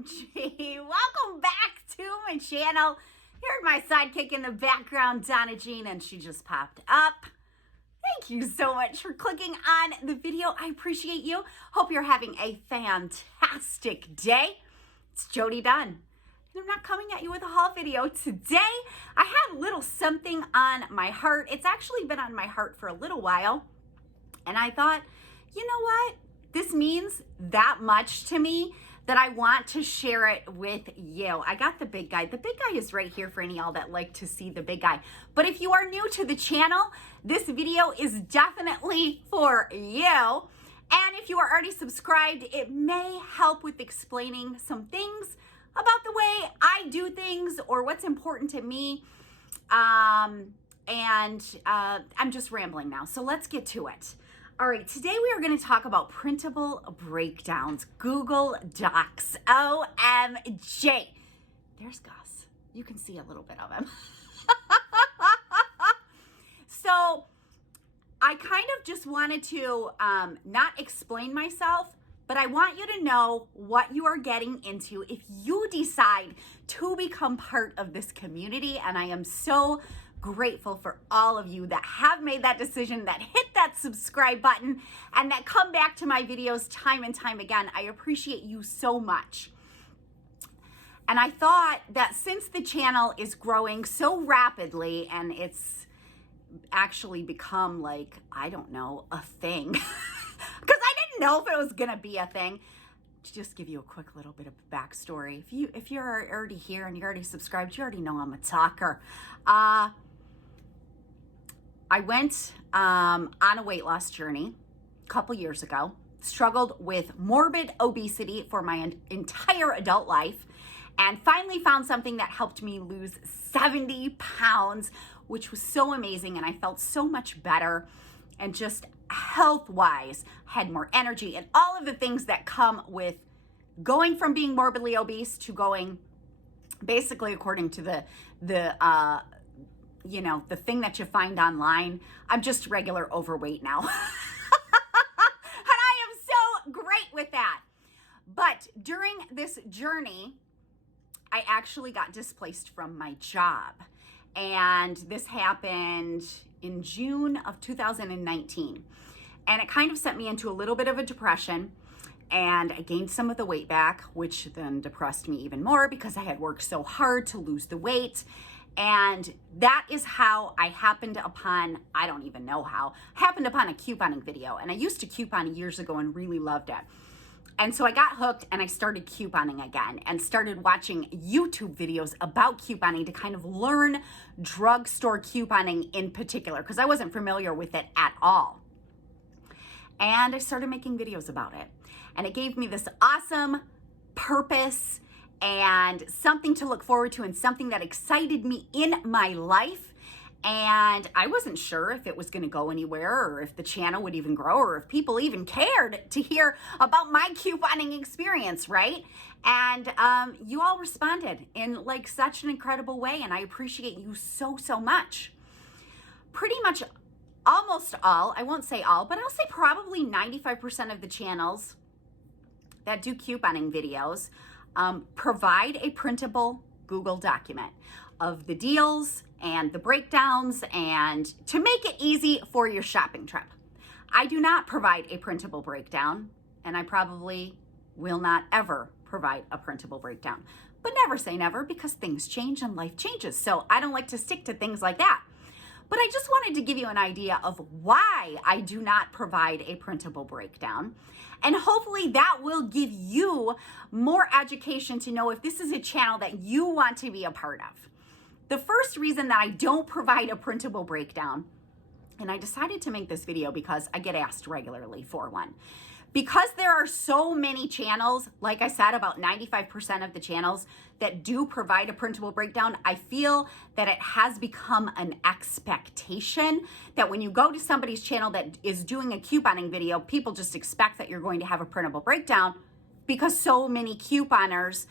OMG, welcome back to my channel. Here's my sidekick in the background, Donna Jean, and she just popped up. Thank you so much for clicking on the video. I appreciate you. Hope you're having a fantastic day. It's Jody Dunn, and I'm not coming at you with a haul video today. I have a little something on my heart. It's actually been on my heart for a little while, and I thought, you know what? This means that much to me that I want to share it with you. I got the big guy. The big guy is right here for any of y'all that like to see the big guy. But if you are new to the channel, this video is definitely for you. And if you are already subscribed, it may help with explaining some things about the way I do things or what's important to me. I'm just rambling now, so let's get to it. All right, today we are going to talk about printable breakdowns, Google Docs, OMG. There's Gus. You can see a little bit of him. So I kind of just wanted to not explain myself, but I want you to know what you are getting into if you decide to become part of this community. And I am so grateful for all of you that have made that decision, that hit that subscribe button, and that come back to my videos time and time again. I appreciate you so much. And I thought that since the channel is growing so rapidly and it's actually become like, I don't know, a thing, because I didn't know if it was gonna be a thing. To just give you a quick little bit of backstory. If you're already here and you're already subscribed, you already know I'm a talker. I went on a weight loss journey a couple years ago, struggled with morbid obesity for my entire adult life, and finally found something that helped me lose 70 pounds, which was so amazing, and I felt so much better, and just health-wise, had more energy, and all of the things that come with going from being morbidly obese to going, basically according to the thing that you find online, I'm just regular overweight now. And I am so great with that. But during this journey, I actually got displaced from my job. And this happened in June of 2019. And it kind of sent me into a little bit of a depression. And I gained some of the weight back, which then depressed me even more because I had worked so hard to lose the weight. And that is how I happened upon, I don't even know how, happened upon a couponing video. And I used to coupon years ago and really loved it. And so I got hooked and I started couponing again and started watching YouTube videos about couponing to kind of learn drugstore couponing in particular, because I wasn't familiar with it at all. And I started making videos about it. And it gave me this awesome purpose and something to look forward to and something that excited me in my life. And I wasn't sure if it was going to go anywhere or if the channel would even grow or if people even cared to hear about my couponing experience, right? And you all responded in like such an incredible way, and I appreciate you so, so much. Pretty much almost all, I won't say all, but I'll say probably 95% of the channels that do couponing videos provide a printable Google document of the deals and the breakdowns and to make it easy for your shopping trip. I do not provide a printable breakdown, and I probably will not ever provide a printable breakdown. But never say never, because things change and life changes. So I don't like to stick to things like that. But I just wanted to give you an idea of why I do not provide a printable breakdown. And hopefully that will give you more education to know if this is a channel that you want to be a part of. The first reason that I don't provide a printable breakdown, and I decided to make this video because I get asked regularly for one. Because there are so many channels, like I said, about 95% of the channels that do provide a printable breakdown, I feel that it has become an expectation that when you go to somebody's channel that is doing a couponing video, people just expect that you're going to have a printable breakdown because so many couponers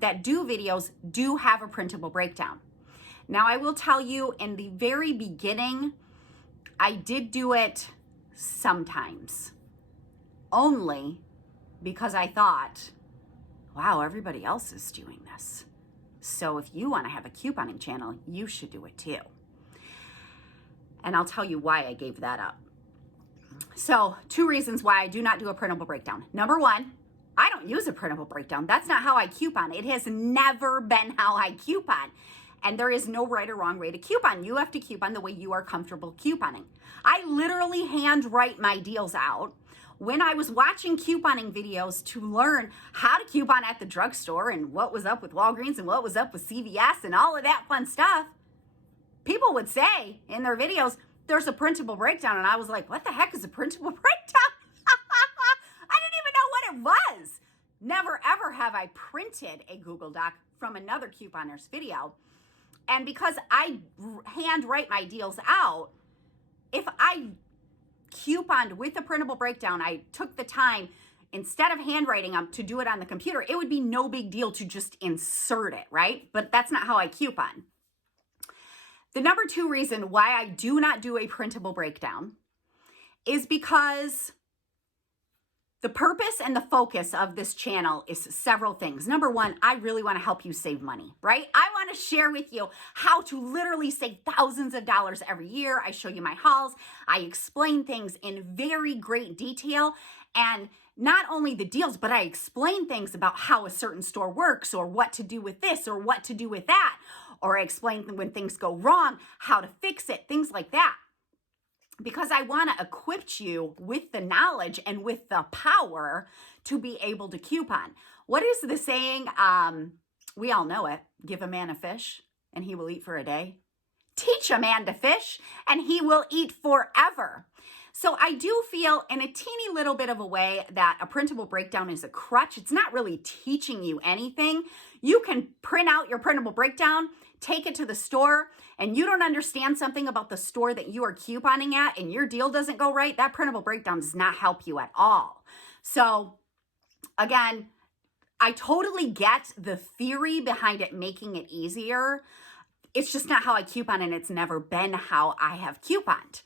that do videos do have a printable breakdown. Now, I will tell you, in the very beginning, I did do it sometimes, only because I thought, wow, everybody else is doing this. So if you want to have a couponing channel, you should do it too. And I'll tell you why I gave that up. So 2 reasons why I do not do a printable breakdown. Number 1, I don't use a printable breakdown. That's not how I coupon. It has never been how I coupon. And there is no right or wrong way to coupon. You have to coupon the way you are comfortable couponing. I literally hand write my deals out. When I was watching couponing videos to learn how to coupon at the drugstore and what was up with Walgreens and what was up with CVS and all of that fun stuff, people would say in their videos, there's a printable breakdown. And I was like, what the heck is a printable breakdown? I didn't even know what it was. Never, ever have I printed a Google Doc from another couponer's video. And because I hand write my deals out, if I couponed with a printable breakdown, I took the time, instead of handwriting them, to do it on the computer, it would be no big deal to just insert it, right? But that's not how I coupon. The number 2 reason why I do not do a printable breakdown is because the purpose and the focus of this channel is several things. Number 1, I really want to help you save money, right? I want to share with you how to literally save thousands of dollars every year. I show you my hauls. I explain things in very great detail. And not only the deals, but I explain things about how a certain store works, or what to do with this, or what to do with that. Or I explain when things go wrong, how to fix it, things like that. Because I want to equip you with the knowledge and with the power to be able to coupon. What is the saying? We all know it. Give a man a fish and he will eat for a day. Teach a man to fish and he will eat forever. So I do feel in a teeny little bit of a way that a printable breakdown is a crutch. It's not really teaching you anything. You can print out your printable breakdown, take it to the store, and you don't understand something about the store that you are couponing at and your deal doesn't go right, that printable breakdown does not help you at all. So again, I totally get the theory behind it making it easier. It's just not how I coupon, and it's never been how I have couponed.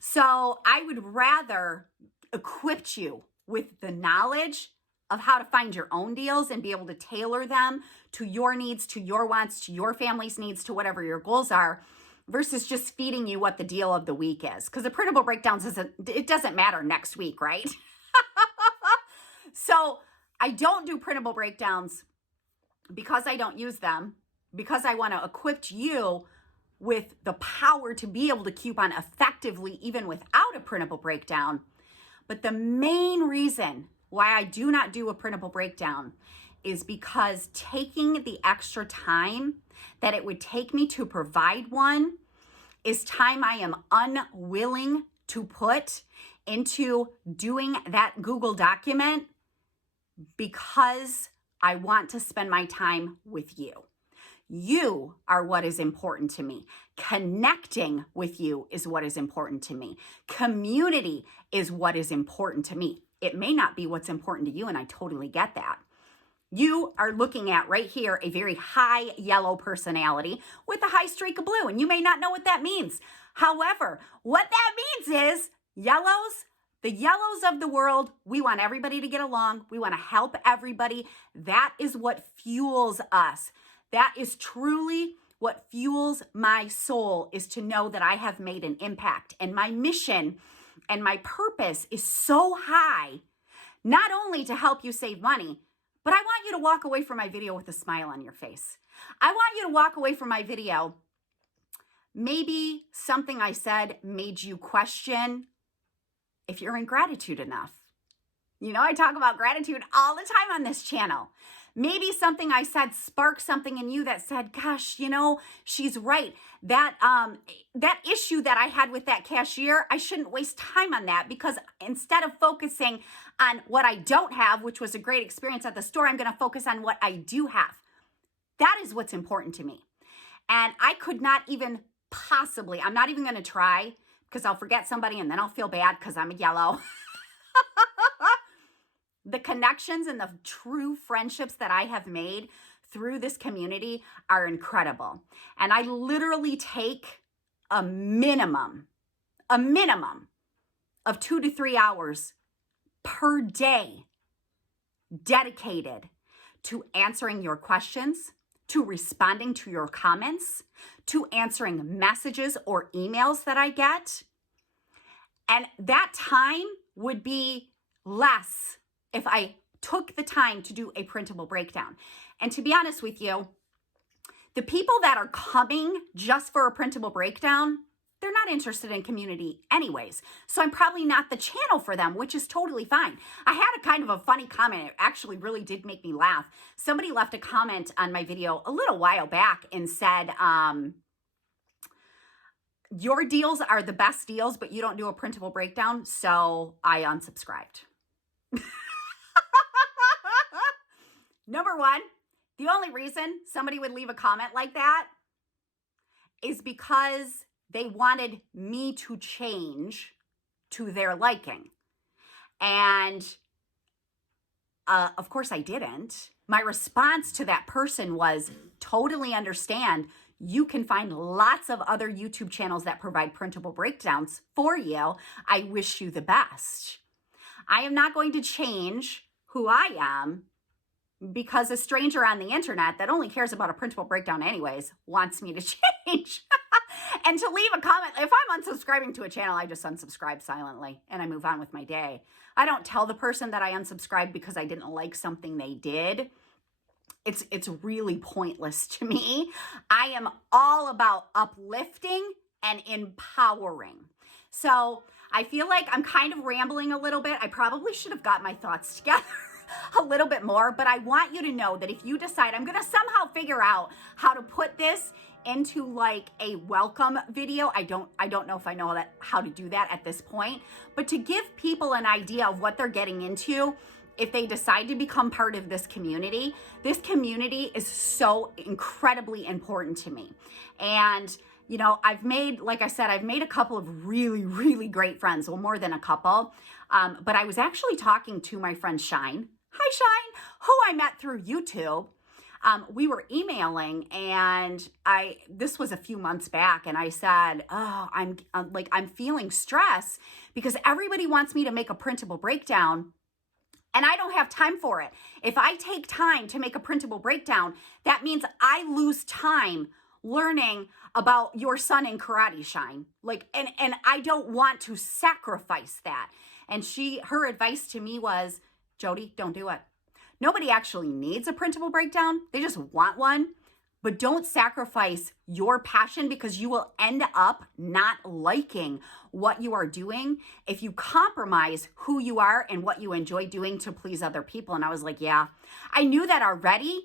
So I would rather equip you with the knowledge of how to find your own deals and be able to tailor them to your needs, to your wants, to your family's needs, to whatever your goals are, versus just feeding you what the deal of the week is. Because the printable breakdowns it doesn't matter next week, right? So I don't do printable breakdowns because I don't use them, because I want to equip you with the power to be able to coupon effectively even without a printable breakdown. But the main reason why I do not do a printable breakdown is because taking the extra time that it would take me to provide one is time I am unwilling to put into doing that Google document because I want to spend my time with you. You are what is important to me. Connecting with you is what is important to me. Community is what is important to me. It may not be what's important to you, and I totally get that. You are looking at right here a very high yellow personality with a high streak of blue, and you may not know what that means. However, what that means is yellows, the yellows of the world, we want everybody to get along. We want to help everybody. That is what fuels us. That is truly what fuels my soul, is to know that I have made an impact. And my mission and my purpose is so high, not only to help you save money, but I want you to walk away from my video with a smile on your face. I want you to walk away from my video. Maybe something I said made you question if you're in gratitude enough. You know, I talk about gratitude all the time on this channel. Maybe something I said sparked something in you that said, gosh, you know, she's right. That issue that I had with that cashier, I shouldn't waste time on that, because instead of focusing on what I don't have, which was a great experience at the store, I'm going to focus on what I do have. That is what's important to me. And I could not even possibly, I'm not even going to try, because I'll forget somebody and then I'll feel bad because I'm a yellow. The connections and the true friendships that I have made through this community are incredible. And I literally take a minimum of 2 to 3 hours per day dedicated to answering your questions, to responding to your comments, to answering messages or emails that I get. And that time would be less if I took the time to do a printable breakdown. And to be honest with you, the people that are coming just for a printable breakdown, they're not interested in community anyways. So I'm probably not the channel for them, which is totally fine. I had a kind of a funny comment. It actually really did make me laugh. Somebody left a comment on my video a little while back and said, your deals are the best deals, but you don't do a printable breakdown. So I unsubscribed. Number one, the only reason somebody would leave a comment like that is because they wanted me to change to their liking. And of course I didn't. My response to that person was totally understand. You can find lots of other YouTube channels that provide printable breakdowns for you. I wish you the best. I am not going to change who I am because a stranger on the internet that only cares about a printable breakdown anyways wants me to change. And to leave a comment, if I'm unsubscribing to a channel, I just unsubscribe silently and I move on with my day. I don't tell the person that I unsubscribed because I didn't like something they did. It's really pointless to me. I am all about uplifting and empowering. So I feel like I'm kind of rambling a little bit. I probably should have got my thoughts together a little bit more, but I want you to know that if you decide, I'm going to somehow figure out how to put this into like a welcome video. I don't know if I know how to do that at this point, but to give people an idea of what they're getting into, if they decide to become part of this community is so incredibly important to me. And, you know, I've made a couple of really, really great friends. Well, more than a couple. But I was actually talking to my friend Shine. Hi, Shine, who I met through YouTube. We were emailing and this was a few months back, and I said, oh, I'm feeling stress because everybody wants me to make a printable breakdown and I don't have time for it. If I take time to make a printable breakdown, that means I lose time learning about your son in karate, Shine. And I don't want to sacrifice that. And her advice to me was, Jody, don't do it. Nobody actually needs a printable breakdown. They just want one. But don't sacrifice your passion because you will end up not liking what you are doing if you compromise who you are and what you enjoy doing to please other people. And I was like, yeah, I knew that already,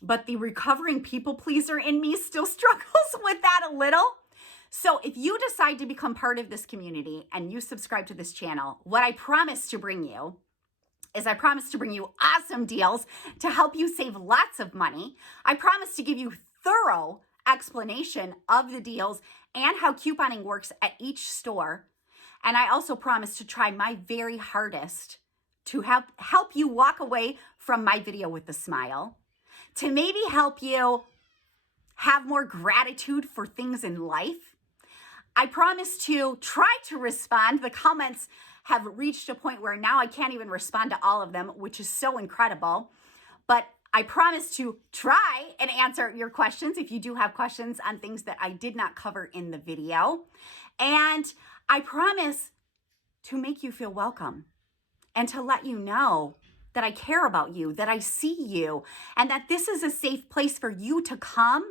but the recovering people pleaser in me still struggles with that a little. So if you decide to become part of this community and you subscribe to this channel, what I promise to bring you is I promise to bring you awesome deals to help you save lots of money. I promise to give you thorough explanation of the deals and how couponing works at each store. And I also promise to try my very hardest to help you walk away from my video with a smile, to maybe help you have more gratitude for things in life. I promise to try to respond. The comments have reached a point where now I can't even respond to all of them, which is so incredible. But I promise to try and answer your questions if you do have questions on things that I did not cover in the video. And I promise to make you feel welcome and to let you know that I care about you, that I see you, and that this is a safe place for you to come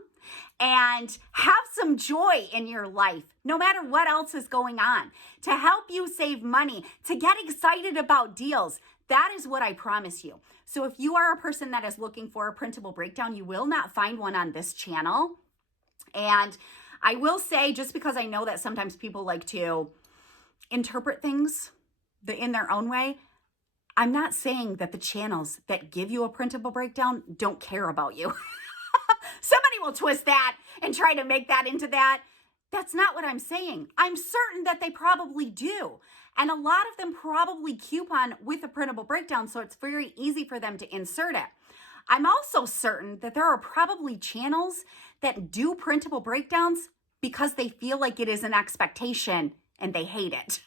and have some joy in your life, no matter what else is going on, to help you save money, to get excited about deals. That is what I promise you. So if you are a person that is looking for a printable breakdown, you will not find one on this channel. And I will say, just because I know that sometimes people like to interpret things in their own way, I'm not saying that the channels that give you a printable breakdown don't care about you. Somebody will twist that and try to make that into that. That's not what I'm saying. I'm certain that they probably do. And a lot of them probably coupon with a printable breakdown, so it's very easy for them to insert it. I'm also certain that there are probably channels that do printable breakdowns because they feel like it is an expectation and they hate it.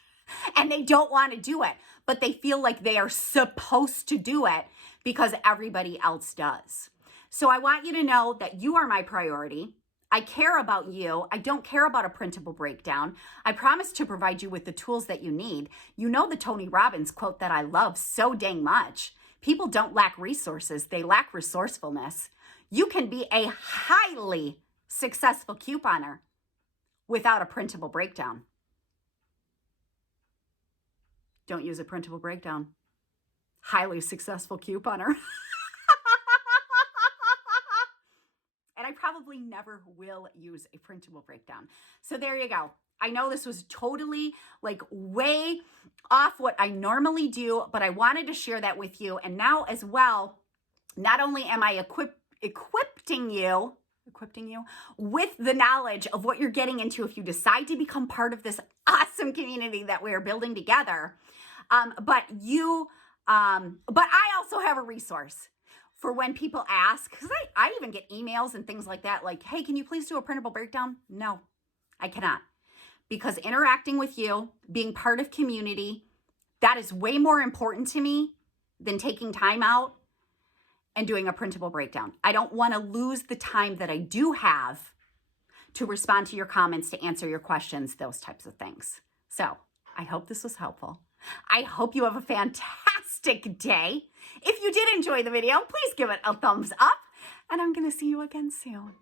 and they don't want to do it, but they feel like they are supposed to do it because everybody else does. So I want you to know that you are my priority. I care about you. I don't care about a printable breakdown. I promise to provide you with the tools that you need. You know the Tony Robbins quote that I love so dang much. People don't lack resources. They lack resourcefulness. You can be a highly successful couponer without a printable breakdown. Don't use a printable breakdown. Highly successful couponer. And I probably never will use a printable breakdown. So there you go. I know this was totally like way off what I normally do, but I wanted to share that with you. And now as well, not only am I equipping you with the knowledge of what you're getting into if you decide to become part of this awesome community that we are building together, but I also have a resource for when people ask, because I even get emails and things like that, like, hey, can you please do a printable breakdown? No, I cannot. Because interacting with you, being part of community, that is way more important to me than taking time out and doing a printable breakdown. I don't want to lose the time that I do have to respond to your comments, to answer your questions, those types of things. So I hope this was helpful. I hope you have a fantastic day. If you did enjoy the video, please give it a thumbs up, and I'm going to see you again soon.